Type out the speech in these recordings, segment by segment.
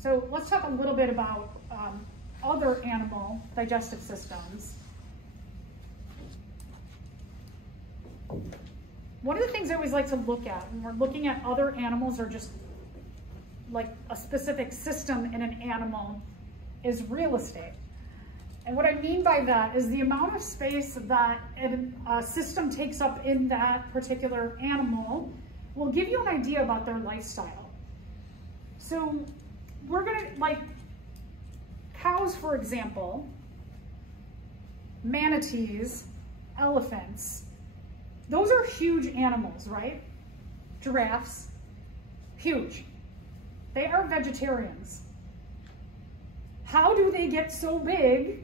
So let's talk a little bit about other animal digestive systems. One of the things I always like to look at when we're looking at other animals or just like a specific system in an animal is real estate. And what I mean by that is the amount of space that a system takes up in that particular animal will give you an idea about their lifestyle. So we're gonna, like cows, for example, manatees, elephants, those are huge animals, right? Giraffes, huge. They are vegetarians. How do they get so big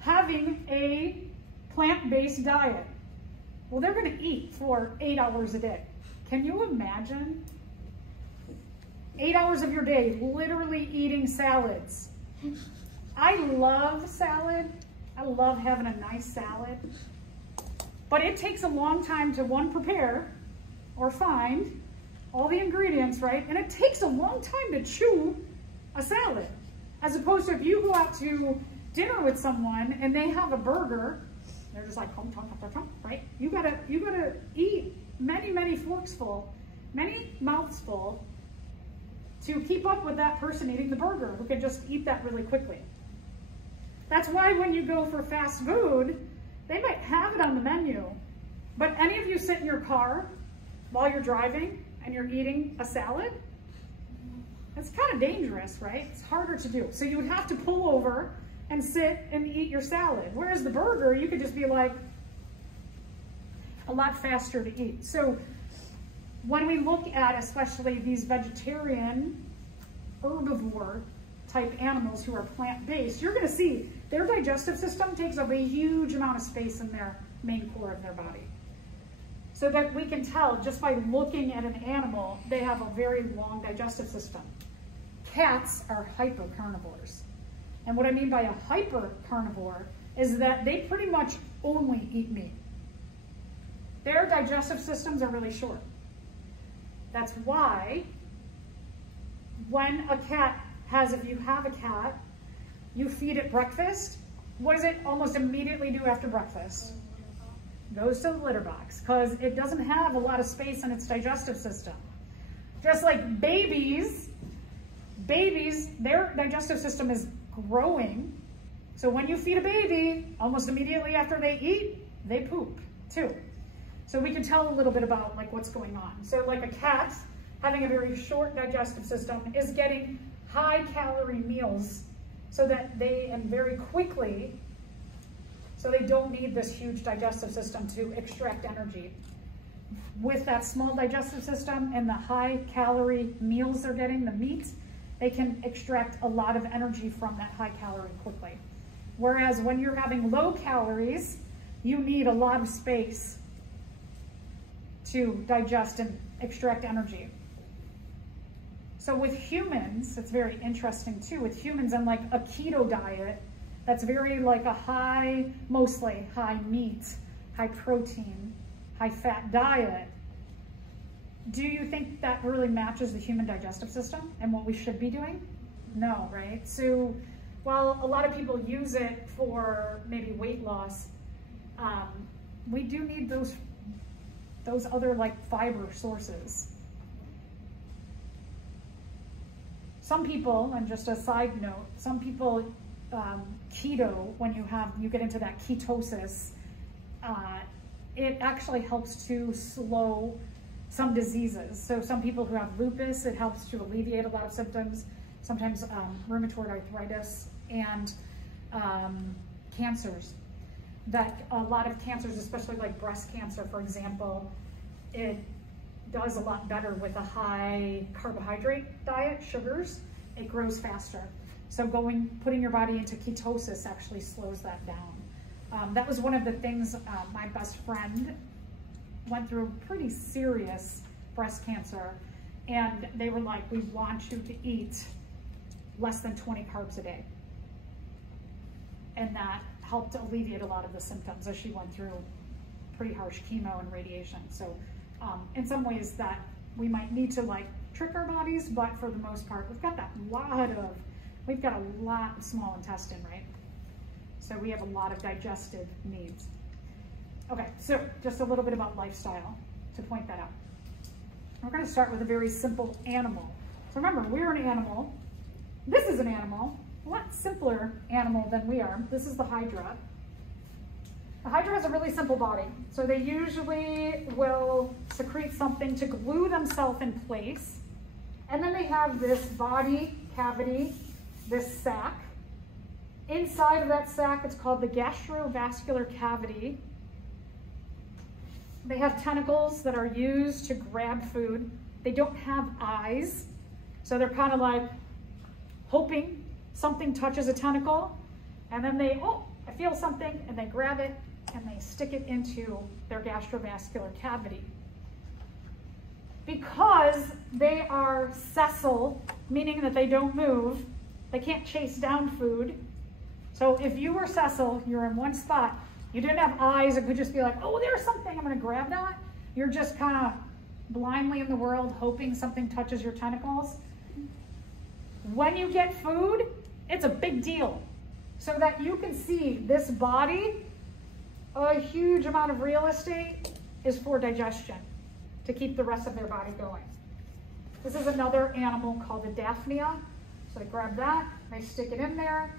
having a plant-based diet? Well, they're gonna eat for 8 hours a day. Can you imagine? 8 hours of your day literally eating salads. I love salad. I love having a nice salad. But it takes a long time to, one, prepare or find all the ingredients, right? And it takes a long time to chew a salad. As opposed to if you go out to dinner with someone and they have a burger, they're just like, right? You gotta eat many forks full, many mouths full to keep up with that person eating the burger who can just eat that really quickly. That's why when you go for fast food, they might have it on the menu, but any of you sit in your car while you're driving and you're eating a salad? It's kind of dangerous, right? It's harder to do. So you would have to pull over and sit and eat your salad. Whereas the burger, you could just be like a lot faster to eat. So when we look at especially these vegetarian, herbivore type animals who are plant-based, you're gonna see their digestive system takes up a huge amount of space in their main core of their body. So that we can tell just by looking at an animal, they have a very long digestive system. Cats are hypercarnivores. And what I mean by a hypercarnivore is that they pretty much only eat meat. Their digestive systems are really short. That's why when a cat has, if you have a cat, you feed it breakfast, what does it almost immediately do after breakfast? Goes to the litter box, because it doesn't have a lot of space in its digestive system. Just like babies, their digestive system is growing. So when you feed a baby, almost immediately after they eat, they poop too. So we can tell a little bit about like what's going on. So like a cat having a very short digestive system is getting high calorie meals so that they, and very quickly, so they don't need this huge digestive system to extract energy. With that small digestive system and the high calorie meals they're getting, the meat, they can extract a lot of energy from that high calorie quickly. Whereas when you're having low calories, you need a lot of space to digest and extract energy. So with humans, it's very interesting too. With humans and like a keto diet, that's very like a high, mostly high meat, high protein, high fat diet. Do you think that really matches the human digestive system and what we should be doing? No, right? So while a lot of people use it for maybe weight loss, we do need those other like fiber sources. Some people, and just a side note, some people keto, when you get into that ketosis, it actually helps to slow some diseases. So some people who have lupus, it helps to alleviate a lot of symptoms, sometimes rheumatoid arthritis and cancers. That a lot of cancers, especially like breast cancer, for example, it does a lot better with a high carbohydrate diet, sugars. It grows faster. So putting your body into ketosis actually slows that down. That was one of the things my best friend went through pretty serious breast cancer, and they were like, we want you to eat less than 20 carbs a day. And that helped alleviate a lot of the symptoms as she went through pretty harsh chemo and radiation. So in some ways that we might need to like trick our bodies, but for the most part, we've got a lot of small intestine, right? So we have a lot of digestive needs. Okay, so just a little bit about lifestyle to point that out. We're going to start with a very simple animal. So remember, we're an animal. This is an animal, a lot simpler animal than we are. This is the hydra. The hydra has a really simple body. So they usually will secrete something to glue themselves in place. And then they have this body cavity, this sac. Inside of that sac, it's called the gastrovascular cavity. They have tentacles that are used to grab food. They don't have eyes. So they're kind of like hoping something touches a tentacle. And then they, oh, I feel something, and they grab it and they stick it into their gastrovascular cavity. Because they are sessile, meaning that they don't move, they can't chase down food. So if you were sessile, you're in one spot, you didn't have eyes, it could just be like, oh, there's something, I'm gonna grab that. You're just kind of blindly in the world hoping something touches your tentacles. When you get food, it's a big deal. So that you can see this body, a huge amount of real estate is for digestion, to keep the rest of their body going. This is another animal called a daphnia. So they grab that, they stick it in there,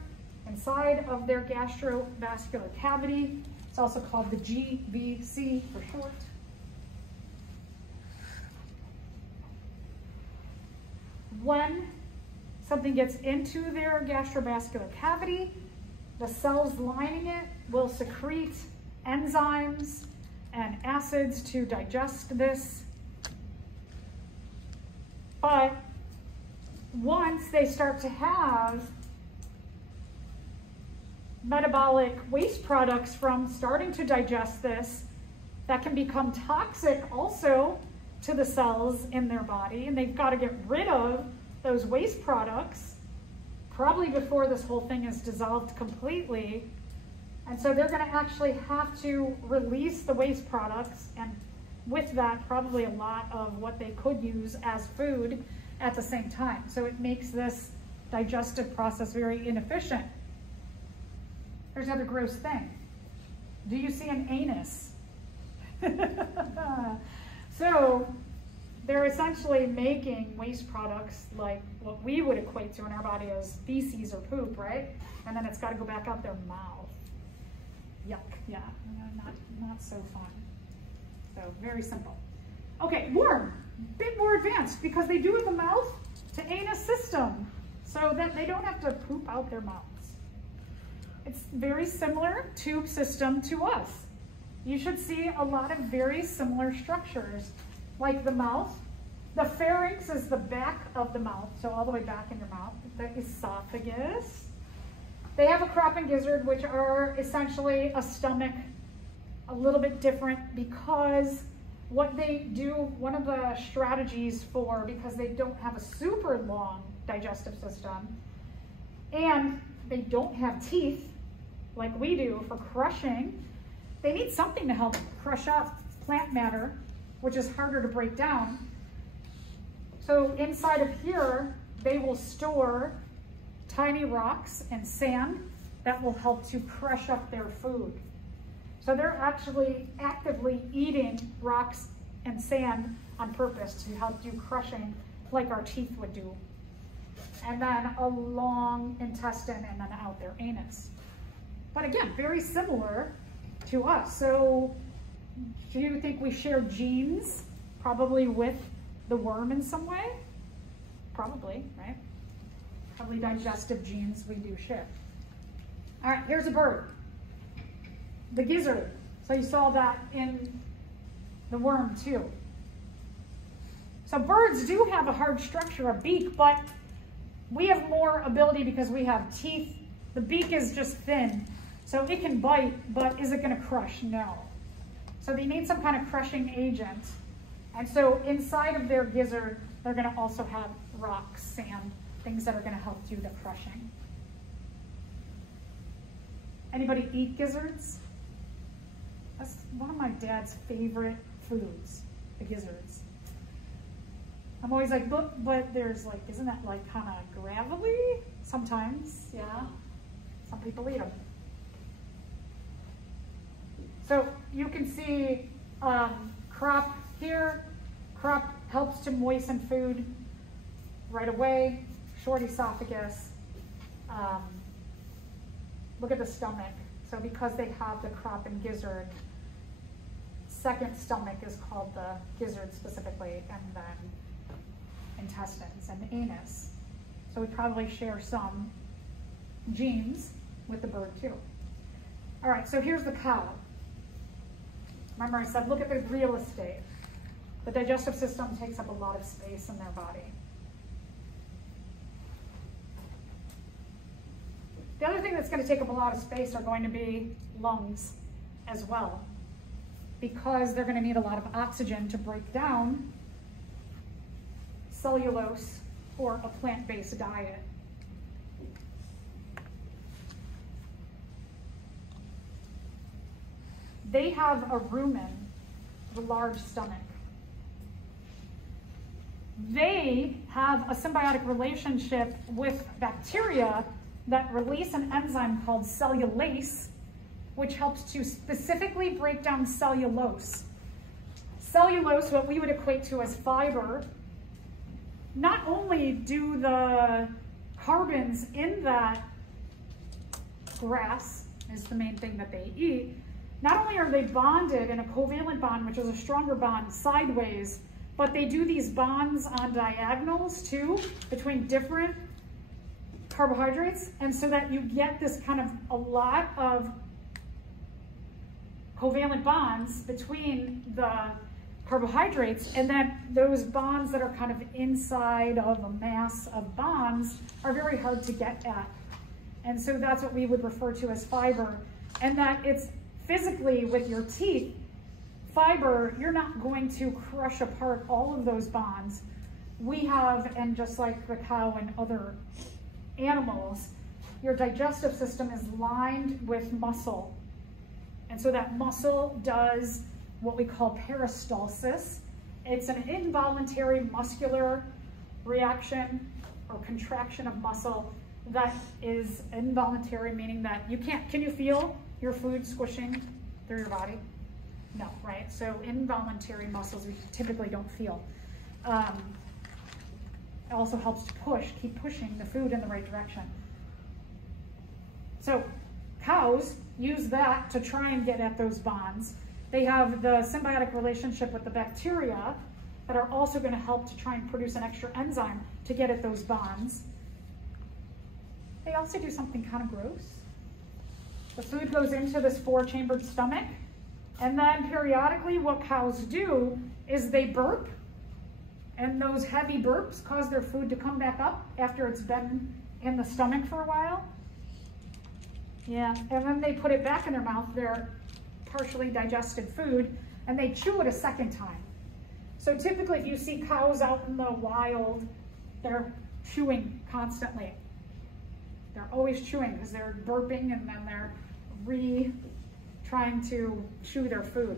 inside of their gastrovascular cavity. It's also called the GVC for short. When something gets into their gastrovascular cavity, the cells lining it will secrete enzymes and acids to digest this. But once they start to have metabolic waste products from starting to digest this, that can become toxic also to the cells in their body, and they've got to get rid of those waste products probably before this whole thing is dissolved completely. And so they're going to actually have to release the waste products, and with that probably a lot of what they could use as food at the same time. So it makes this digestive process very inefficient. Here's another gross thing. Do you see an anus? So they're essentially making waste products like what we would equate to in our body as feces or poop, right? And then it's got to go back out their mouth. Yuck, yeah, not so fun. So very simple. Okay, worm, bit more advanced because they do have a mouth to anus system so that they don't have to poop out their mouths. It's very similar tube system to us. You should see a lot of very similar structures, like the mouth. The pharynx is the back of the mouth, so all the way back in your mouth. The esophagus. They have a crop and gizzard, which are essentially a stomach, a little bit different because what they do, one of the strategies for, because they don't have a super long digestive system, and they don't have teeth like we do for crushing, they need something to help crush up plant matter, which is harder to break down. So inside of here, they will store tiny rocks and sand that will help to crush up their food. So they're actually actively eating rocks and sand on purpose to help do crushing like our teeth would do. And then a long intestine and then out their anus. But again, very similar to us. So do you think we share genes probably with the worm in some way? Probably, right? Probably digestive genes we do share. All right, here's a bird. The gizzard. So you saw that in the worm too. So birds do have a hard structure, a beak, but we have more ability because we have teeth. The beak is just thin. So it can bite, but is it going to crush? No. So they need some kind of crushing agent. And so inside of their gizzard, they're going to also have rocks, sand, things that are going to help do the crushing. Anybody eat gizzards? That's one of my dad's favorite foods, the gizzards. I'm always like, but there's like, isn't that like kind of gravelly? Sometimes, yeah. Some people eat them. So you can see crop here. Crop helps to moisten food right away. Short esophagus. Look at the stomach. So because they have the crop and gizzard, second stomach is called the gizzard specifically, and then intestines and anus. So we probably share some genes with the bird too. All right, so here's the cow. Remember I said, look at the real estate. The digestive system takes up a lot of space in their body. The other thing that's going to take up a lot of space are going to be lungs as well, because they're going to need a lot of oxygen to break down cellulose for a plant-based diet. They have a rumen, a large stomach. They have a symbiotic relationship with bacteria that release an enzyme called cellulase, which helps to specifically break down cellulose. Cellulose, what we would equate to as fiber, not only do the carbons in that grass, is the main thing that they eat, not only are they bonded in a covalent bond, which is a stronger bond, sideways, but they do these bonds on diagonals too, between different carbohydrates, and so that you get this kind of a lot of covalent bonds between the carbohydrates, and then those bonds that are kind of inside of a mass of bonds are very hard to get at. And so that's what we would refer to as fiber, and that it's physically with your teeth, fiber, you're not going to crush apart all of those bonds. We have, and just like the cow and other animals, your digestive system is lined with muscle. And so that muscle does what we call peristalsis. It's an involuntary muscular reaction or contraction of muscle that is involuntary, meaning that you can't, can you feel your food squishing through your body? No, right? So involuntary muscles we typically don't feel. It also helps to keep pushing the food in the right direction. So cows use that to try and get at those bonds. They have the symbiotic relationship with the bacteria that are also going to help to try and produce an extra enzyme to get at those bonds. They also do something kind of gross. The food goes into this 4-chambered stomach, and then periodically what cows do is they burp, and those heavy burps cause their food to come back up after it's been in the stomach for a while. Yeah, and then they put it back in their mouth, their partially digested food, and they chew it a second time. So typically if you see cows out in the wild, they're chewing constantly. They're always chewing because they're burping and then they're trying to chew their food.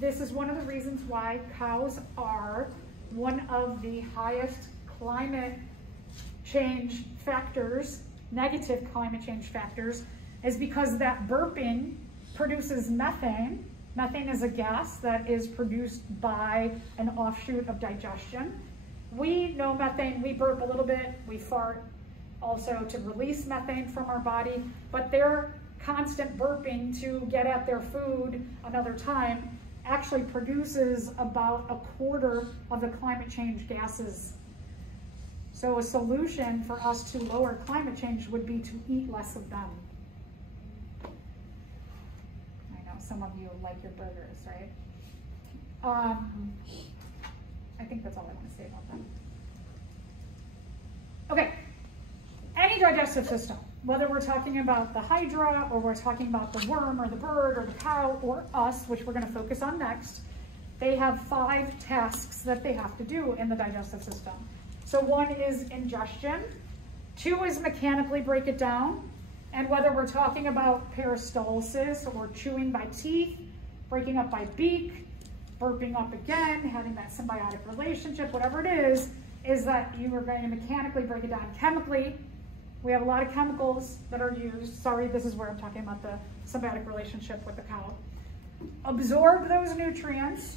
This is one of the reasons why cows are one of the highest climate change factors, negative climate change factors, is because that burping produces methane. Methane is a gas that is produced by an offshoot of digestion. We know methane, we burp a little bit, we fart also to release methane from our body, but their constant burping to get at their food another time actually produces about 1/4 of the climate change gases. So a solution for us to lower climate change would be to eat less of them. I know some of you like your burgers, right? I think that's all I want to say about that. Okay, any digestive system, whether we're talking about the hydra or we're talking about the worm or the bird or the cow or us, which we're going to focus on next, they have 5 tasks that they have to do in the digestive system. So 1 is ingestion, 2 is mechanically break it down, and whether we're talking about peristalsis or chewing by teeth, breaking up by beak, burping up again, having that symbiotic relationship, whatever it is that you are going to mechanically break it down. Chemically, we have a lot of chemicals that are used. Sorry, this is where I'm talking about the symbiotic relationship with the cow. Absorb those nutrients.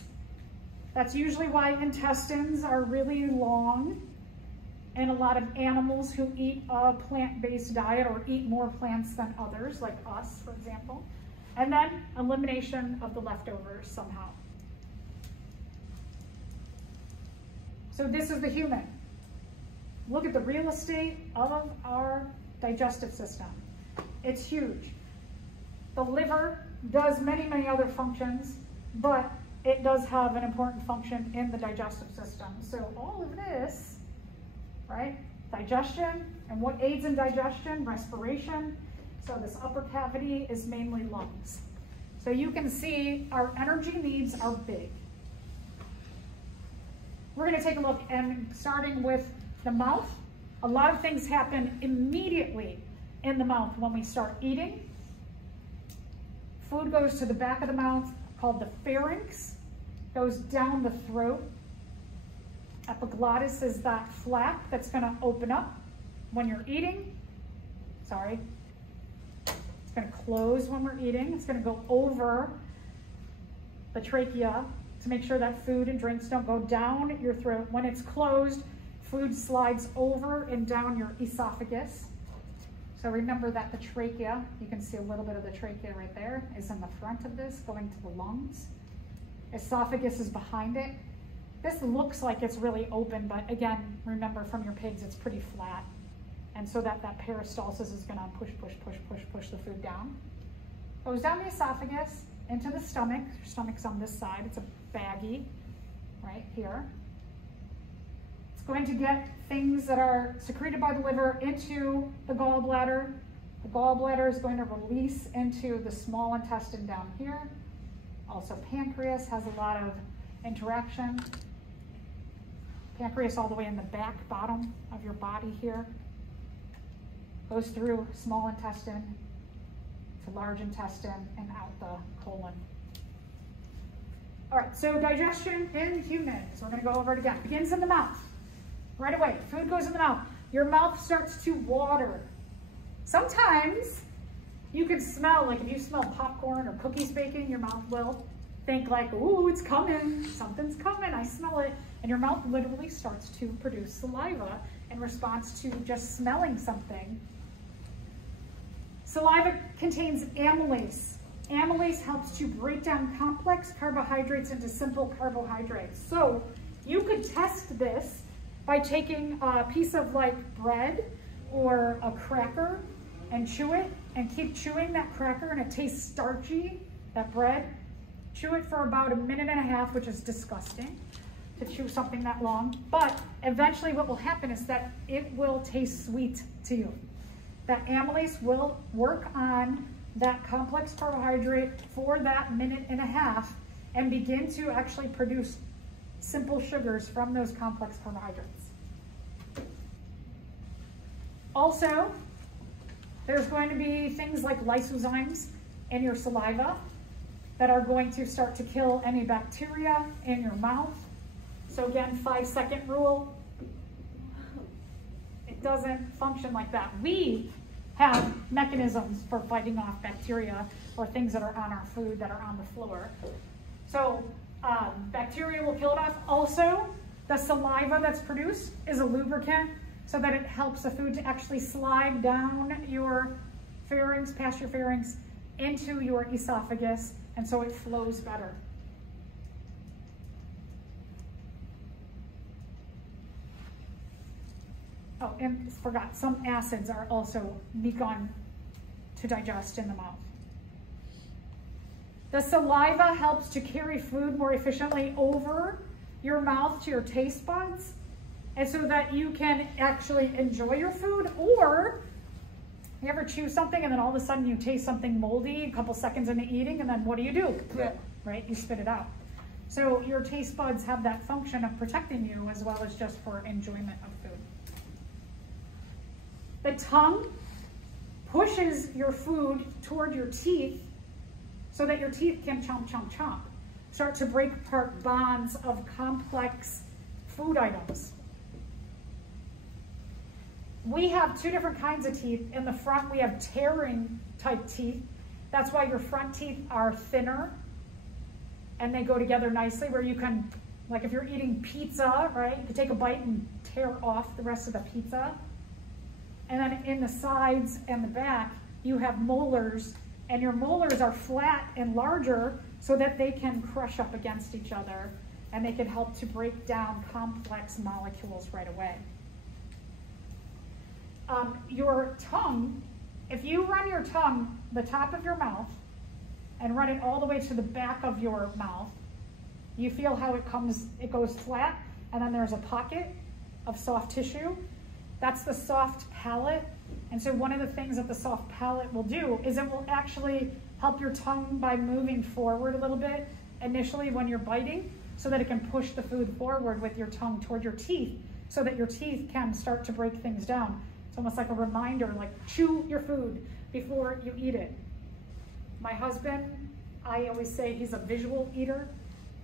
That's usually why intestines are really long in a lot of animals who eat a plant-based diet or eat more plants than others, like us, for example. And then elimination of the leftovers somehow. So this is the human. Look at the real estate of our digestive system. It's huge. The liver does many, many other functions, but it does have an important function in the digestive system. So all of this, right? Digestion, and what aids in digestion? Respiration. So this upper cavity is mainly lungs. So you can see our energy needs are big. We're going to take a look, and starting with the mouth, a lot of things happen immediately in the mouth when we start eating. Food goes to the back of the mouth, called the pharynx, goes down the throat. Epiglottis is that flap that's going to open up when you're eating. Sorry. It's going to close when we're eating. It's going to go over the trachea to make sure that food and drinks don't go down your throat. When it's closed, food slides over and down your esophagus. So remember that the trachea, you can see a little bit of the trachea right there, is in the front of this, going to the lungs. Esophagus is behind it. This looks like it's really open, but again, remember from your pigs, it's pretty flat. And so that peristalsis is gonna push the food down. Goes down the esophagus, into the stomach. Your stomach's on this side. It's a baggie right here. It's going to get things that are secreted by the liver into the gallbladder. The gallbladder is going to release into the small intestine down here. Also, pancreas has a lot of interaction. Pancreas all the way in the back bottom of your body here. Goes through small intestine to large intestine and out the colon. All right, so digestion in humans. We're gonna go over it again. Begins in the mouth. Right away, food goes in the mouth. Your mouth starts to water. Sometimes you can smell, like if you smell popcorn or cookies baking, your mouth will think like, ooh, it's coming, something's coming, I smell it. And your mouth literally starts to produce saliva in response to just smelling something. Saliva contains amylase. Amylase helps to break down complex carbohydrates into simple carbohydrates. So you could test this by taking a piece of like bread or a cracker and chew it and keep chewing that cracker, and it tastes starchy, that bread. Chew it for about 1.5 minutes, which is disgusting to chew something that long. But eventually what will happen is that it will taste sweet to you. That amylase will work on that complex carbohydrate for that 1.5 minutes and begin to actually produce simple sugars from those complex carbohydrates. Also, there's going to be things like lysozymes in your saliva that are going to start to kill any bacteria in your mouth. So again, 5-second rule. It doesn't function like that. We have mechanisms for fighting off bacteria or things that are on our food that are on the floor. So bacteria will kill it off. Also, the saliva that's produced is a lubricant so that it helps the food to actually slide down your pharynx, past your pharynx, into your esophagus, and so it flows better. Oh, and forgot, some acids are also begun to digest in the mouth. The saliva helps to carry food more efficiently over your mouth to your taste buds, and so that you can actually enjoy your food. Or you ever chew something and then all of a sudden you taste something moldy a couple seconds into eating, and then what do? Right? You spit it out. So your taste buds have that function of protecting you as well as just for enjoyment of food. The tongue pushes your food toward your teeth so that your teeth can chomp, chomp, chomp. start to break apart bonds of complex food items. We have two different kinds of teeth. In the front, we have tearing type teeth. That's why your front teeth are thinner and they go together nicely, where you can, like if you're eating pizza, right, you can take a bite and tear off the rest of the pizza. And then in the sides and the back, you have molars, and your molars are flat and larger so that they can crush up against each other and they can help to break down complex molecules right away. Your tongue, if you run your tongue the top of your mouth and run it all the way to the back of your mouth, you feel how it goes flat, and then there's a pocket of soft tissue. That's the soft palate. And so one of the things that the soft palate will do is it will actually help your tongue by moving forward a little bit initially when you're biting, so that it can push the food forward with your tongue toward your teeth, so that your teeth can start to break things down. It's almost like a reminder, like chew your food before you eat it. My husband, I always say he's a visual eater,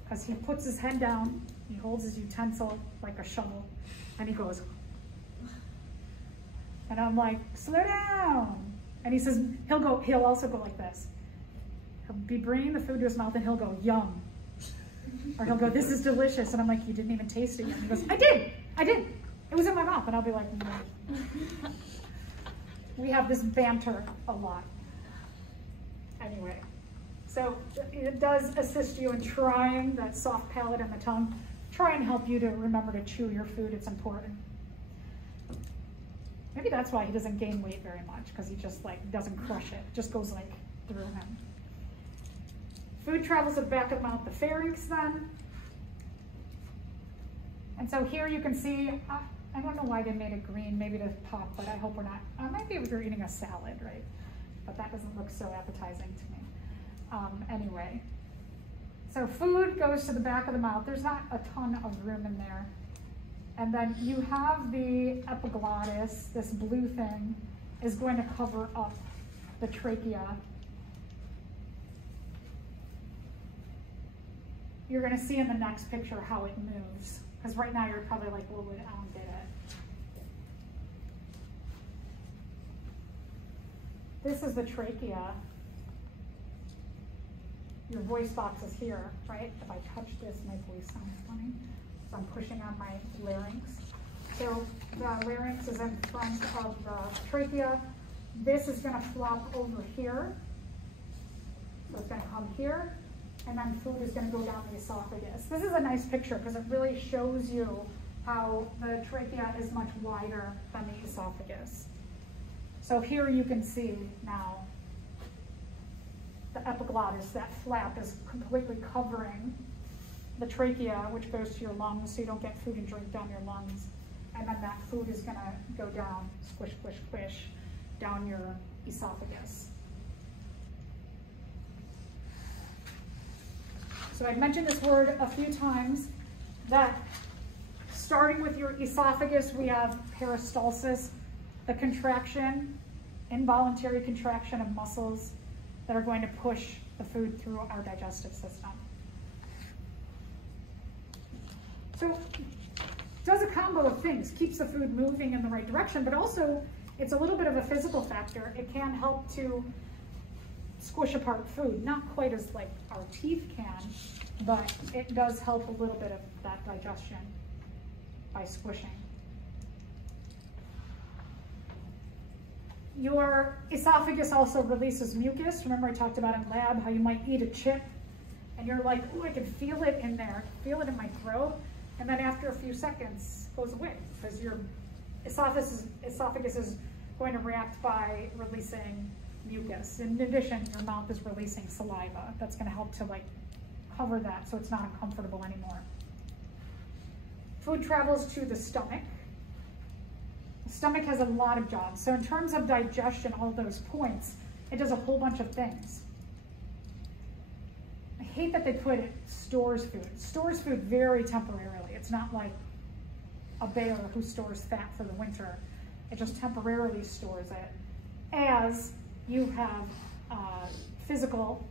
because he puts his head down, he holds his utensil like a shovel, and he goes, and I'm like, slow down. And he says, he'll also go like this. He'll be bringing the food to his mouth and he'll go, yum. Or he'll go, this is delicious. And I'm like, you didn't even taste it yet. And he goes, I did. It was in my mouth. And I'll be like, no. We have this banter a lot. Anyway, so it does assist you in trying that soft palate and the tongue. Try and help you to remember to chew your food. It's important. Maybe that's why he doesn't gain weight very much, because he just like doesn't crush it. It just goes like through him. Food travels to the back of the mouth, the pharynx then. And so here you can see, I don't know why they made it green, maybe to pop, but I hope we're not. Maybe if you're eating a salad, right? But that doesn't look so appetizing to me. Anyway, so food goes to the back of the mouth. There's not a ton of room in there. And then you have the epiglottis, this blue thing, is going to cover up the trachea. You're going to see in the next picture how it moves, because right now you're probably like, well, I don't get it. This is the trachea. Your voice box is here, right? If I touch this, my voice sounds funny. So I'm pushing on my larynx. So the larynx is in front of the trachea. This is going to flop over here. So it's going to come here, and then food is going to go down the esophagus. This is a nice picture because it really shows you how the trachea is much wider than the esophagus. So here you can see now the epiglottis, that flap is completely covering the trachea, which goes to your lungs, so you don't get food and drink down your lungs. And then that food is going to go down, squish, squish, squish, down your esophagus. So I've mentioned this word a few times, that starting with your esophagus, we have peristalsis, the contraction, involuntary contraction of muscles that are going to push the food through our digestive system. So it does a combo of things, keeps the food moving in the right direction, but also it's a little bit of a physical factor. It can help to squish apart food, not quite as like our teeth can, but it does help a little bit of that digestion by squishing. Your esophagus also releases mucus. Remember I talked about in lab how you might eat a chip and you're like, oh, I can feel it in there, feel it in my throat. And then after a few seconds, it goes away because your esophagus is going to react by releasing mucus. In addition, your mouth is releasing saliva. That's going to help to like cover that so it's not uncomfortable anymore. Food travels to the stomach. The stomach has a lot of jobs. So in terms of digestion, all those points, it does a whole bunch of things. I hate that they put it stores food. It stores food very temporarily. It's not like a bear who stores fat for the winter. It just temporarily stores it as you have physical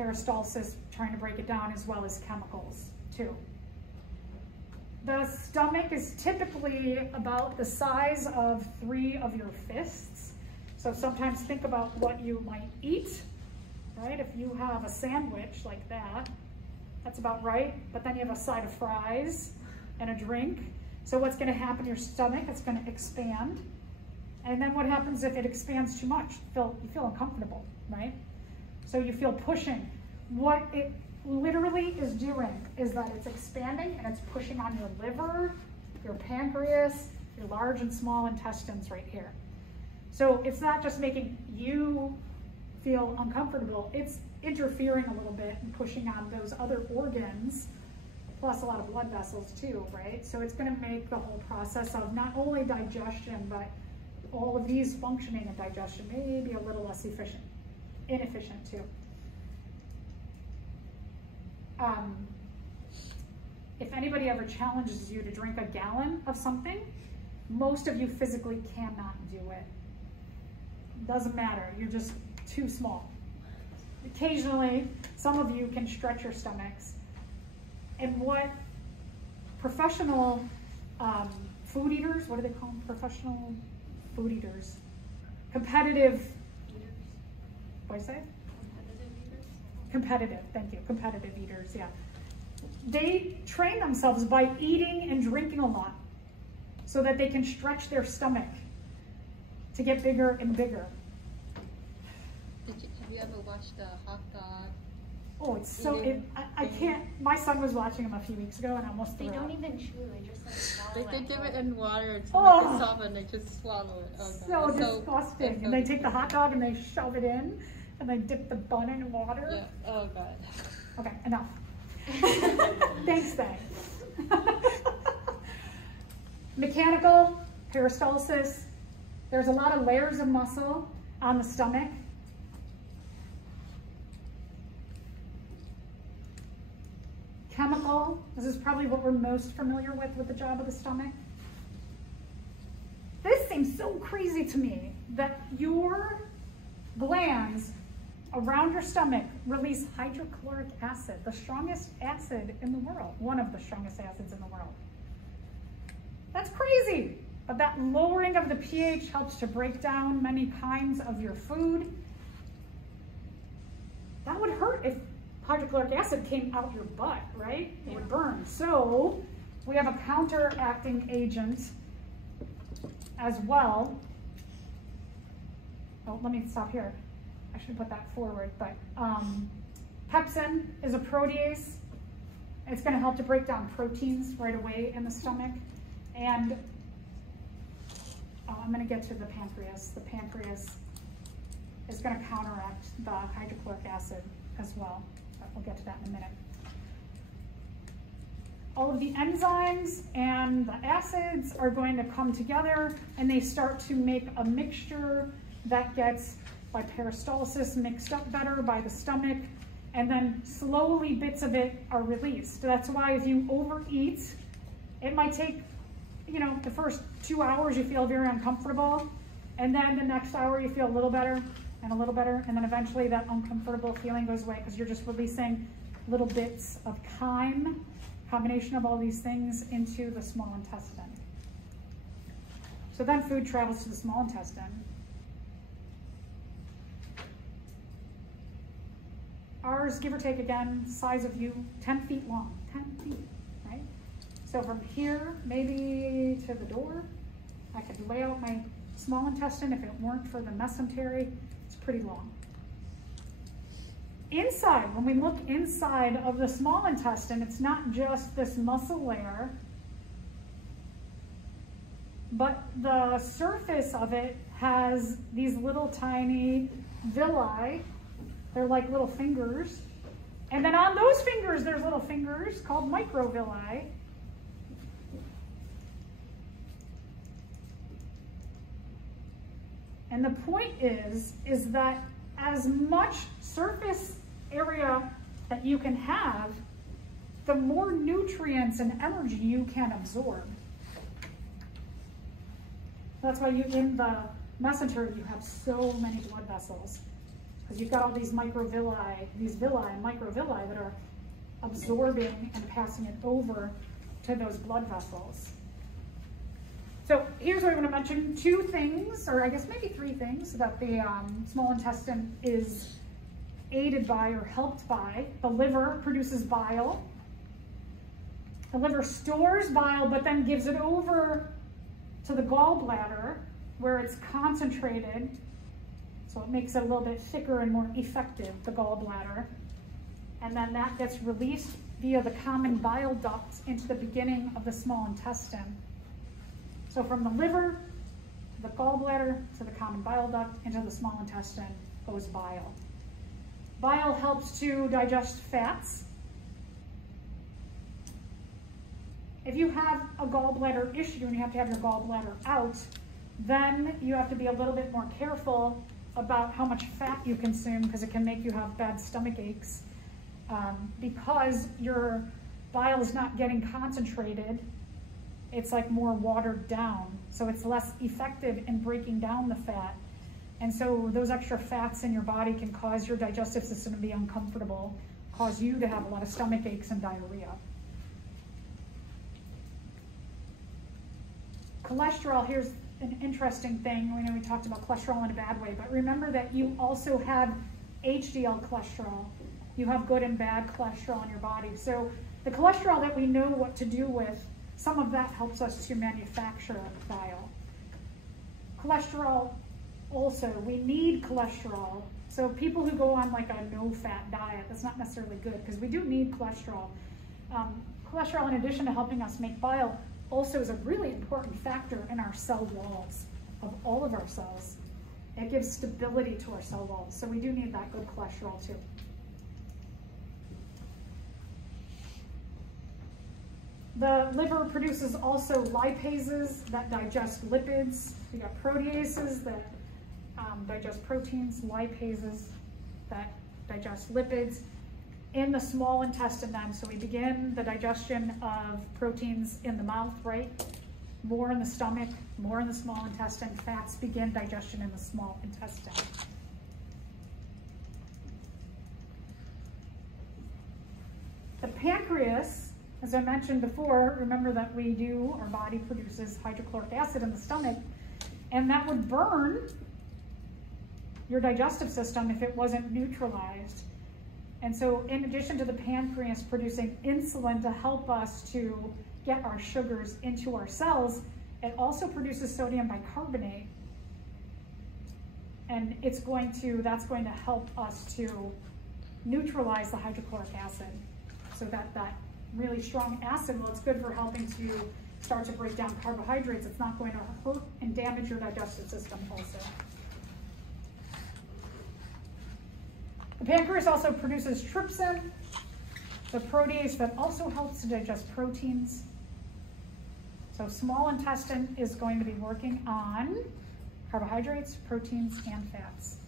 peristalsis, trying to break it down, as well as chemicals too. The stomach is typically about the size of 3 of your fists. So sometimes think about what you might eat, right? If you have a sandwich like that, that's about right. But then you have a side of fries and a drink. So what's going to happen to your stomach? It's going to expand. And then what happens if it expands too much? You feel uncomfortable, right? So you feel pushing. What it literally is doing is that it's expanding and it's pushing on your liver, your pancreas, your large and small intestines right here. So it's not just making you feel uncomfortable, it's interfering a little bit and pushing on those other organs, plus a lot of blood vessels too, right? So it's going to make the whole process of not only digestion, but all of these functioning of digestion maybe a little less inefficient too. If anybody ever challenges you to drink a gallon of something, most of you physically cannot do it. Doesn't matter, you're just too small. Occasionally, some of you can stretch your stomachs. And what professional food eaters, what do they call them? Professional food eaters. Competitive eaters. What did I say? Competitive, thank you, competitive eaters, yeah. They train themselves by eating and drinking a lot so that they can stretch their stomach to get bigger and bigger. Have you ever watched the hot dog? Oh, it's so, I can't, my son was watching them a few weeks ago and I almost threw up. They don't even chew, they just like swallow They dip it in water to Oh. make it soft and they just swallow it. Oh, So God. disgusting. And they take the hot dog and they shove it in and they dip the bun in water. Yeah. Oh, God. Okay, enough. Thanks, thanks. Mechanical, peristalsis. There's a lot of layers of muscle on the stomach. Chemical, this is probably what we're most familiar with the job of the stomach. This seems so crazy to me that your glands around your stomach release hydrochloric acid, the strongest acid in the world, one of the strongest acids in the world. That's crazy. But that lowering of the pH helps to break down many kinds of your food. That would hurt if hydrochloric acid came out your butt, right? It would burn. So we have a counteracting agent as well. Oh, let me stop here. I should put that forward, but pepsin is a protease. It's going to help to break down proteins right away in the stomach. And I'm going to get to the pancreas. The pancreas is going to counteract the hydrochloric acid as well. But we'll get to that in a minute. All of the enzymes and the acids are going to come together and they start to make a mixture that gets, by peristalsis, mixed up better by the stomach, and then slowly bits of it are released. That's why if you overeat, it might take, the first 2 hours you feel very uncomfortable, and then the next hour you feel a little better, and then eventually that uncomfortable feeling goes away because you're just releasing little bits of chyme, combination of all these things into the small intestine. So then food travels to the small intestine. Ours, give or take again, size of you, 10 feet long, 10 feet, right? So from here, maybe to the door, I could lay out my small intestine. If it weren't for the mesentery, it's pretty long. Inside, when we look inside of the small intestine, it's not just this muscle layer, but the surface of it has these little tiny villi. They're like little fingers. And then on those fingers, there's little fingers called microvilli. And the point is that as much surface area that you can have, the more nutrients and energy you can absorb. That's why in the mesentery, you have so many blood vessels. because you've got all these microvilli, these villi and microvilli that are absorbing and passing it over to those blood vessels. So here's what I want to mention, 2 things, or I guess maybe 3 things that the small intestine is aided by or helped by. The liver produces bile. The liver stores bile, but then gives it over to the gallbladder where it's concentrated. So it makes it a little bit thicker and more effective, the gallbladder. And then that gets released via the common bile duct into the beginning of the small intestine. So from the liver to the gallbladder to the common bile duct into the small intestine goes bile. Bile helps to digest fats. If you have a gallbladder issue and you have to have your gallbladder out, then you have to be a little bit more careful about how much fat you consume, because it can make you have bad stomach aches. Because your bile is not getting concentrated, it's like more watered down. So it's less effective in breaking down the fat. And so those extra fats in your body can cause your digestive system to be uncomfortable, cause you to have a lot of stomach aches and diarrhea. Cholesterol, here's an interesting thing. We know we talked about cholesterol in a bad way, but remember that you also have HDL cholesterol. You have good and bad cholesterol in your body. So the cholesterol that we know what to do with, some of that helps us to manufacture bile. Cholesterol also, we need cholesterol. So people who go on like a no-fat diet, that's not necessarily good, because we do need cholesterol. Cholesterol, in addition to helping us make bile, also is a really important factor in our cell walls of all of our cells. It gives stability to our cell walls. So we do need that good cholesterol too. The liver produces also lipases that digest lipids. You got proteases that digest proteins, lipases that digest lipids. In the small intestine then, so we begin the digestion of proteins in the mouth, right? More in the stomach, more in the small intestine. Fats begin digestion in the small intestine. The pancreas, as I mentioned before, remember that our body produces hydrochloric acid in the stomach, and that would burn your digestive system if it wasn't neutralized. And so in addition to the pancreas producing insulin to help us to get our sugars into our cells, it also produces sodium bicarbonate. And that's going to help us to neutralize the hydrochloric acid. So that really strong acid, well, it's good for helping to start to break down carbohydrates. It's not going to hurt and damage your digestive system also. The pancreas also produces trypsin, the protease that also helps to digest proteins. So small intestine is going to be working on carbohydrates, proteins, and fats.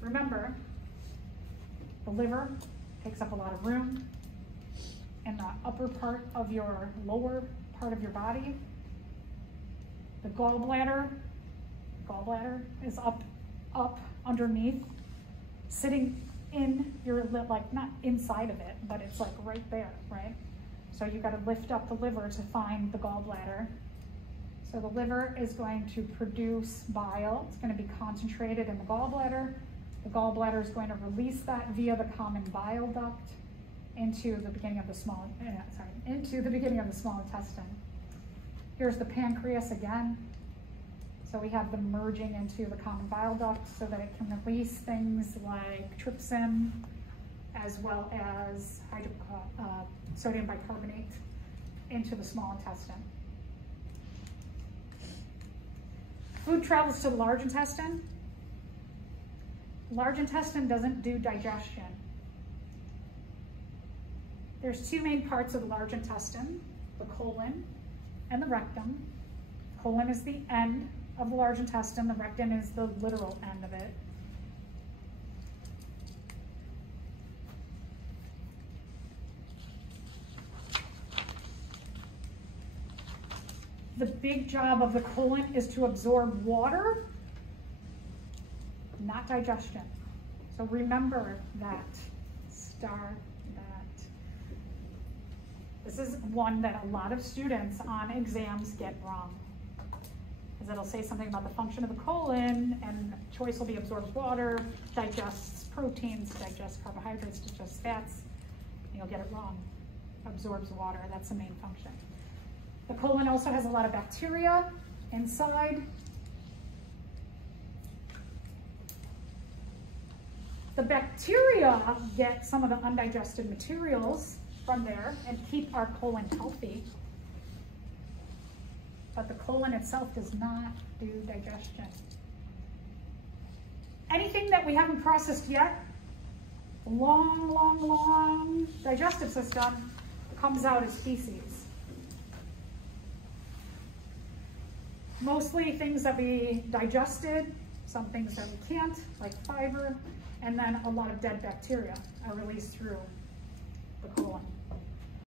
Remember, the liver takes up a lot of room in the upper part of your lower part of your body. The gallbladder is up underneath, sitting in your, like not inside of it, but it's like right there, right? So you've got to lift up the liver to find the gallbladder. So the liver is going to produce bile. It's going to be concentrated in the gallbladder. The gallbladder is going to release that via the common bile duct into the beginning of the small intestine. Here's the pancreas again. So we have them merging into the common bile duct so that it can release things like trypsin as well as sodium bicarbonate into the small intestine. Food travels to the large intestine. The large intestine doesn't do digestion. There's two main parts of the large intestine, the colon and the rectum. The colon is the end of the large intestine. The rectum is the literal end of it. The big job of the colon is to absorb water, not digestion. So remember that, star that. This is one that a lot of students on exams get wrong. Because it'll say something about the function of the colon, and choice will be absorbs water, digests proteins, digests carbohydrates, digests fats. And you'll get it wrong. Absorbs water, that's the main function. The colon also has a lot of bacteria inside. The bacteria get some of the undigested materials from there and keep our colon healthy. But the colon itself does not do digestion. Anything that we haven't processed yet, long digestive system, comes out as feces. Mostly things that we digested, some things that we can't, like fiber, and then a lot of dead bacteria are released through the colon.